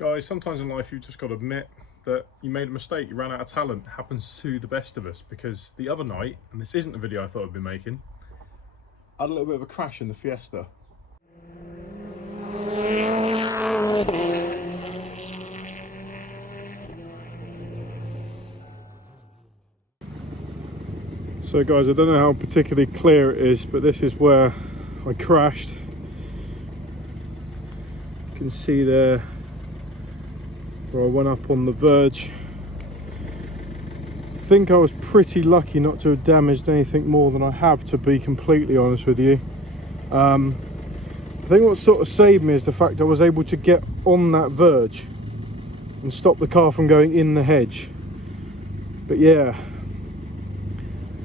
Guys, sometimes in life you've just got to admit that you made a mistake, you ran out of talent. It happens to the best of us, because the other night, and this isn't the video I thought I'd be making, I had a little bit of a crash in the Fiesta. So guys, I don't know how particularly clear it is, but this is where I crashed. You can see there where I went up on the verge. I think I was pretty lucky not to have damaged anything more than I have, to be completely honest with you. I think what sort of saved me is the fact I was able to get on that verge and stop the car from going in the hedge. But yeah,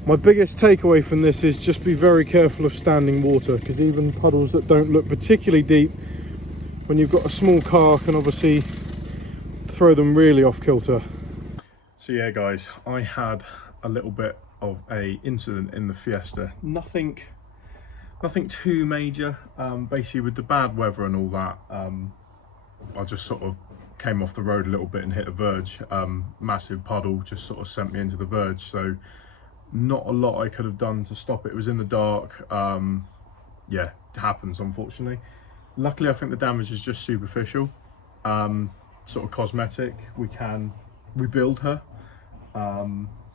my biggest takeaway from this is just be very careful of standing water, because even puddles that don't look particularly deep, when you've got a small car, can obviously throw them really off kilter. So yeah guys, I had a little bit of a incident in the Fiesta. Nothing too major. Basically with the bad weather and all that, I just sort of came off the road a little bit and hit a verge. Massive puddle just sort of sent me into the verge, so not a lot I could have done to stop it. It was in the dark. Yeah, it happens unfortunately. Luckily I think the damage is just superficial, sort of cosmetic. We can rebuild her.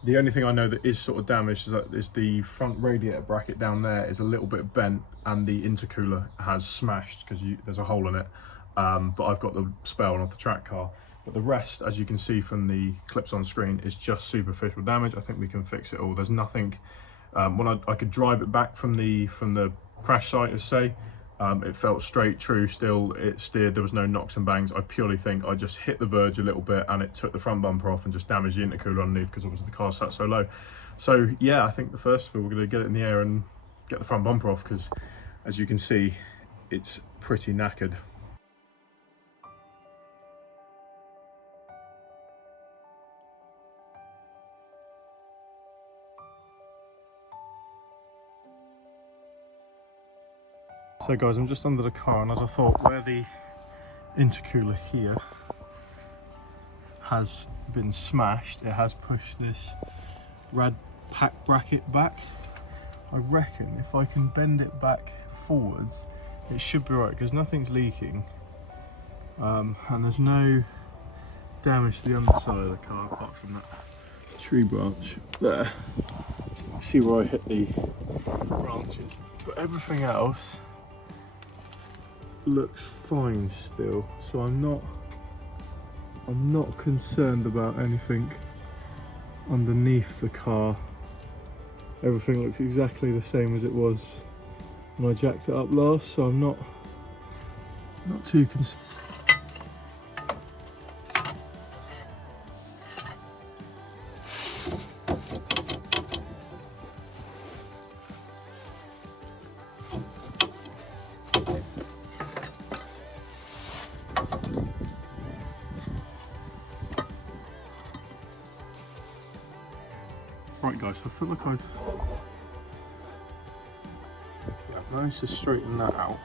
The only thing I know that is sort of damaged is the front radiator bracket down there is a little bit bent, and the intercooler has smashed because there's a hole in it. But I've got the spare one off the track car. But the rest, as you can see from the clips on screen, is just superficial damage. I think we can fix it all. There's nothing. When I could drive it back from the crash site, as say, it felt straight, true, still it steered. There was no knocks and bangs. I purely think I just hit the verge a little bit and it took the front bumper off and just damaged the intercooler underneath, because obviously the car sat so low. So yeah, I think the first of all, we're going to get it in the air and get the front bumper off, because as you can see, it's pretty knackered. So guys, I'm just under the car, and as I thought, where the intercooler here has been smashed, it has pushed this rad pack bracket back. I reckon if I can bend it back forwards, it should be right, because nothing's leaking, and there's no damage to the underside of the car apart from that tree branch there. So you can see where I hit the branches, but everything else looks fine still, so I'm not concerned about anything underneath the car. Everything looks exactly the same as it was when I jacked it up last, so I'm not too concerned. Right guys, so I feel like I've managed to straighten that out.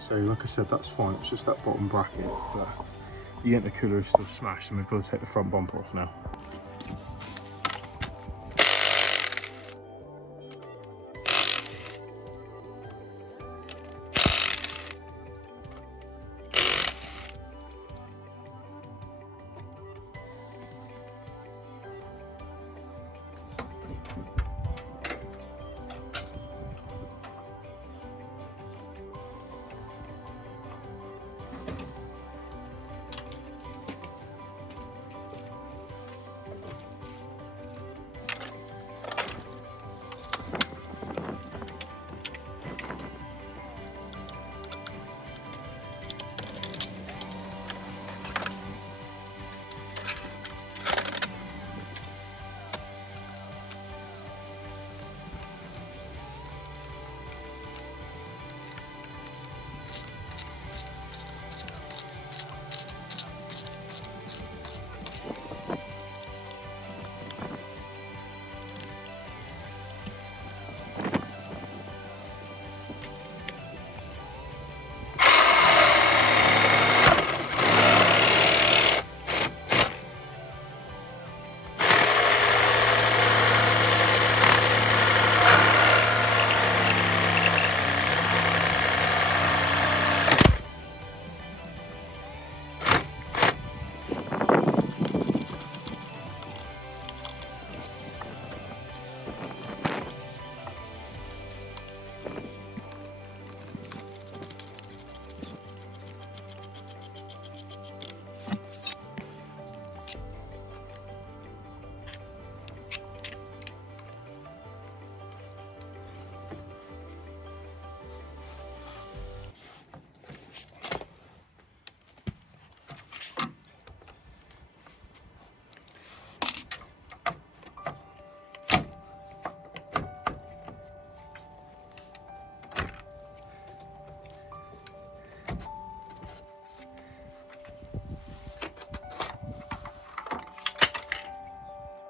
So like I said, that's fine, it's just that bottom bracket, but the intercooler is still smashed, and we've got to take the front bumper off now.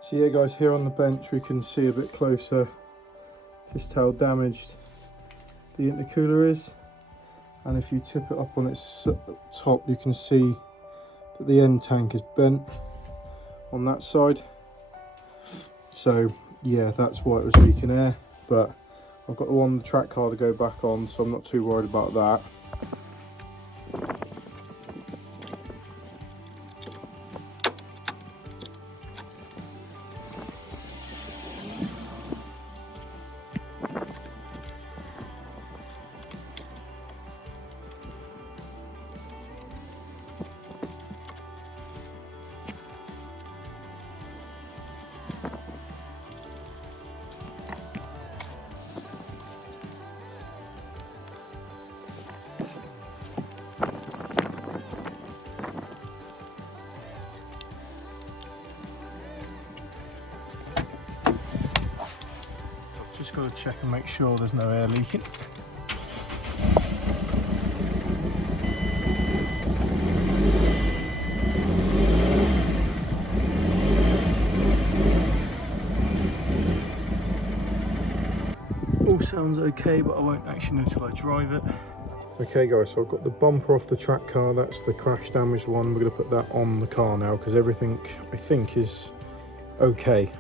So yeah guys, here on the bench we can see a bit closer just how damaged the intercooler is, and if you tip it up on its top you can see that the end tank is bent on that side. So yeah, that's why it was leaking air, but I've got the one on the track car to go back on, so I'm not too worried about that. Just got to check and make sure there's no air leaking. All sounds okay, but I won't actually know till I drive it. Okay guys, so I've got the bumper off the track car, that's the crash damaged one. We're going to put that on the car now because everything I think is okay.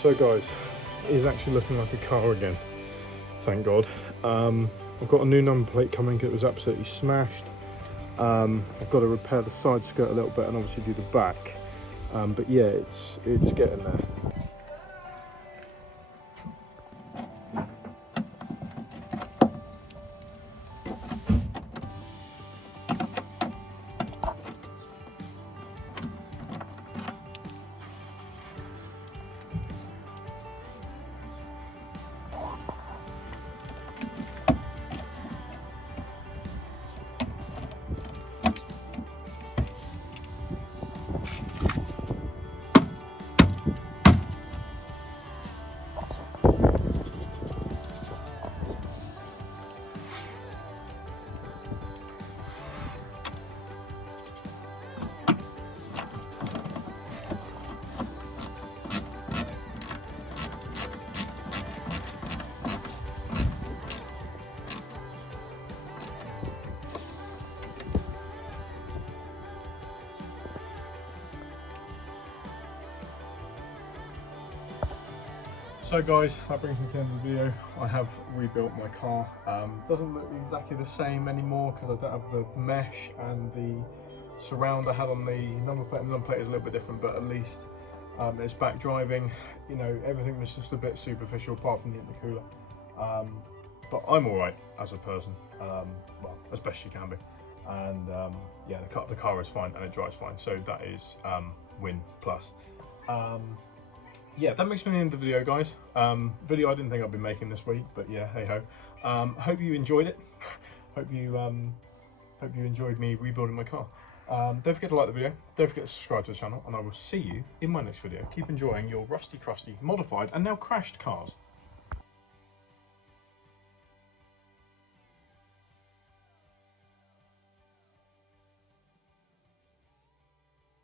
So guys, it is actually looking like a car again, thank God. I've got a new number plate coming, it was absolutely smashed. I've got to repair the side skirt a little bit and obviously do the back. But yeah, it's getting there. So guys, that brings me to the end of the video. I have rebuilt my car. Doesn't look exactly the same anymore because I don't have the mesh and the surround I had on the number plate. The number plate is a little bit different, but at least it's back driving. You know, everything was just a bit superficial apart from the intercooler. But I'm alright as a person, well, as best you can be. And yeah, the car is fine and it drives fine, so that is win plus. Yeah, that makes me the end of the video, guys. Video I didn't think I'd be making this week, but yeah, hey ho. Hope you enjoyed it. hope you enjoyed me rebuilding my car. Don't forget to like the video, don't forget to subscribe to the channel, and I will see you in my next video. Keep enjoying your rusty, crusty, modified, and now crashed cars.